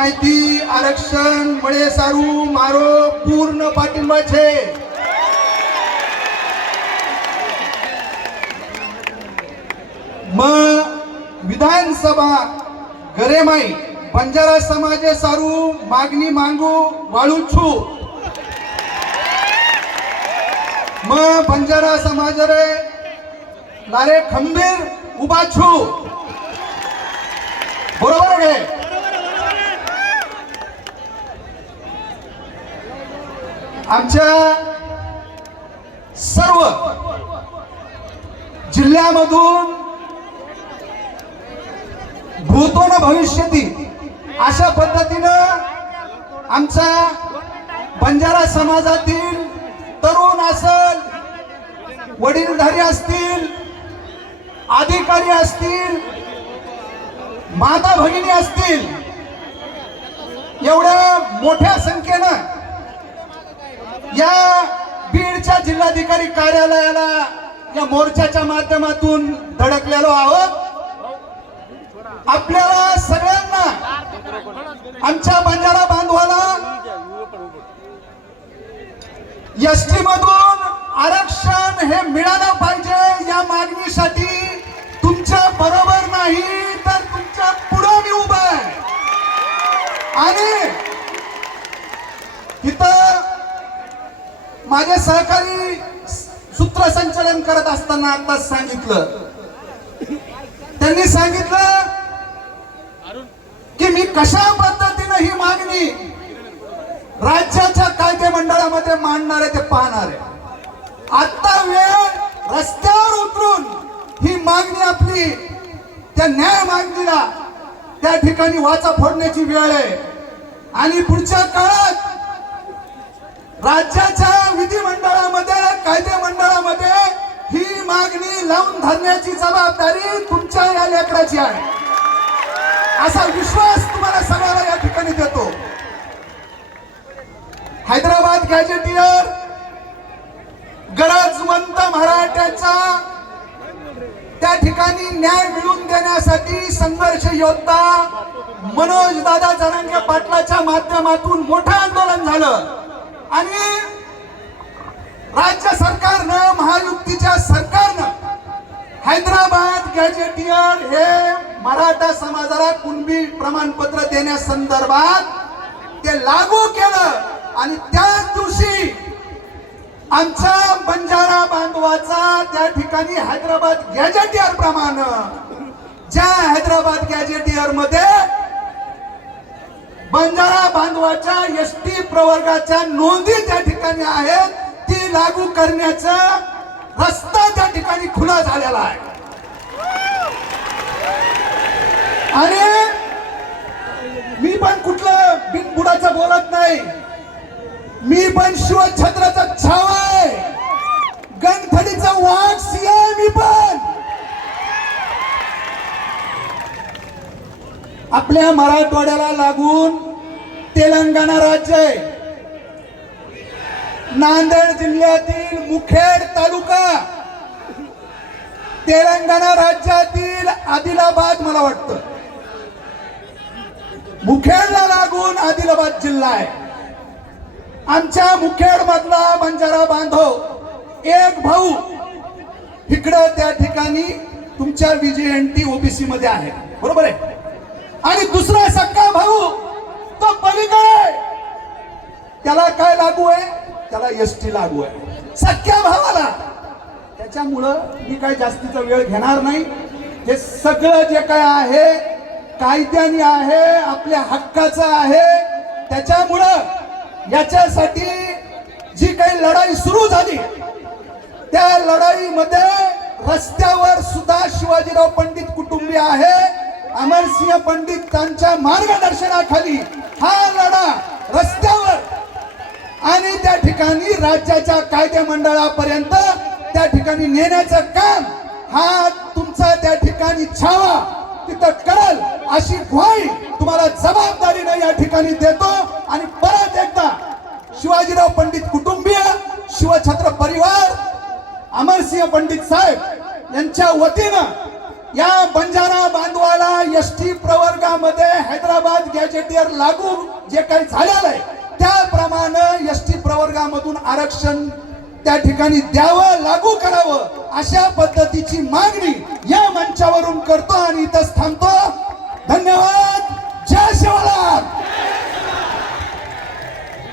માહિતી આરક્ષણ મળે સારું, મારો પૂર્ણ પાટિંબા છે. વિધાનસભા ઘરેમાંય બંજારા સમાજે સારું માગણી માંગુ વાળું છું. મ બંજારા સમાજરે લારે ખંભીર ઊભા છું. બરોબર ને? आमच्या सर्व जिल्ह्यामधून भूतोन भविष्यती अशा पद्धतीनं आमचा बंजारा समाजातील तरुण असल वडीलधारी असतील अधिकारी असतील माता भगिनी असतील एवढ्या मोठ्या संख्येनं या बीडच्या जिल्हाधिकारी कार्यालयाला या मोर्चाच्या माध्यमातून धडकलेलो आहोत. आपल्याला सगळ्यांना आमच्या बंजारा बांधवाला एसटी मधून आरक्षण हे मिळालं पाहिजे या मागणीसाठी. तुमच्या बरोबर नाही तर तुमच्यापुढे मी उभा आहे. आणि तिथं माझे सहकारी सूत्रसंचालन करत असताना आताच सांगितलं. त्यांनी सांगितलं की मी कशा पद्धतीनं ही मागणी राज्याच्या कायदे मंडळामध्ये मांडणार आहे ते पाहणार. आहे आता वेळ रस्त्यावर उतरून ही मागणी आपली त्या न्याय मागणीला त्या ठिकाणी वाचा फोडण्याची वेळ आहे. आणि पुढच्या काळात राज्याच्या विधिमंडळामध्ये कायदे मंडळामध्ये ही मागणी लावून धरण्याची जबाबदारी तुमच्या या लेकराची आहे. असा विश्वास तुम्हाला सगळ्याला या ठिकाणी देतो. हैदराबाद गॅजेटियर गरजवंत मराठ्याचा त्या ठिकाणी न्याय मिळवून देण्यासाठी संघर्ष योद्धा मनोज दादा जनांगे पाटलाच्या माध्यमातून मोठं आंदोलन झालं. आणि राज्य सरकारनं महायुक्तीच्या सरकारनं हैदराबाद गॅजेटियर हे मराठा समाजाला कुणबी प्रमाणपत्र देण्यासंदर्भात ते लागू केलं. आणि त्याच दिवशी आमच्या बंजारा बांधवाचा त्या ठिकाणी हैदराबाद गॅजेटियर प्रमाण ज्या हैदराबाद गॅजेटियरमध्ये बंजारा महत्त्वाच्या एस टी प्रवर्गाच्या नोंदी त्या ठिकाणी आहेत ती लागू करण्याचा रस्ता त्या ठिकाणी खुला झालेला आहे. आणि मी पण कुठलं बिनबुडाचं बोलत नाही. मी पण शिवछत्राचा छावा आहे. गणथडीचा वाघ सिंह आहे मी पण. आपल्या मराठवाड्याला लागून तेलंगणा राज्य आहे. नांदेड जिल्ह्यातील मुखेड तालुका. तेलंगणा राज्यातील आदिलाबाद मला वाटतं. मुखेडला लागून आदिलाबाद जिल्हा आहे. आमच्या मुखेड मधला बंजारा बांधव एक भाऊ इकडं त्या ठिकाणी तुमच्या विजयंती ओबीसी मध्ये आहे. बरोबर आहे? आणि दुसरा सक्का भाऊ तो पलीकडे. त्याला काय लागू आहे? त्याला एस टी लागू आहे. सख्या भावाला. त्याच्यामुळं मी काय जास्तीचा वेळ घेणार नाही. हे सगळं जे काय आहे कायद्याने आहे आपल्या हक्काचं आहे त्याच्यामुळं याच्यासाठी जी काही लढाई सुरू झाली त्या लढाईमध्ये रस्त्यावर सुद्धा शिवाजीराव पंडित कुटुंबीय आहे. अमरसिंह त्यांच्या मार्गदर्शनाखाली हा लढा रस्त्यावर आणि त्या ठिकाणी राज्याच्या कायदे मंडळापर्यंत त्या ठिकाणी नेण्याचं काम हा तुमचा त्या ठिकाणी छावा तिथं करल अशी ग्वाही तुम्हाला जबाबदारीनं या ठिकाणी देतो. आणि परत एकदा शिवाजीराव पंडित कुटुंबीय शिवछत्र परिवार अमरसिंह पंडित साहेब यांच्या वतीनं या बंजारा बांधवाला एस टी प्रवर्गामध्ये हैदराबाद गॅजेटियर लागू जे काही झालेलं आहे त्याप्रमाणे एस टी प्रवर्गामधून आरक्षण त्या ठिकाणी द्यावं लागू करावं अशा पद्धतीची मागणी या मंचावरून करतो आणि इथंच थांबतो. धन्यवाद. जय शिवराम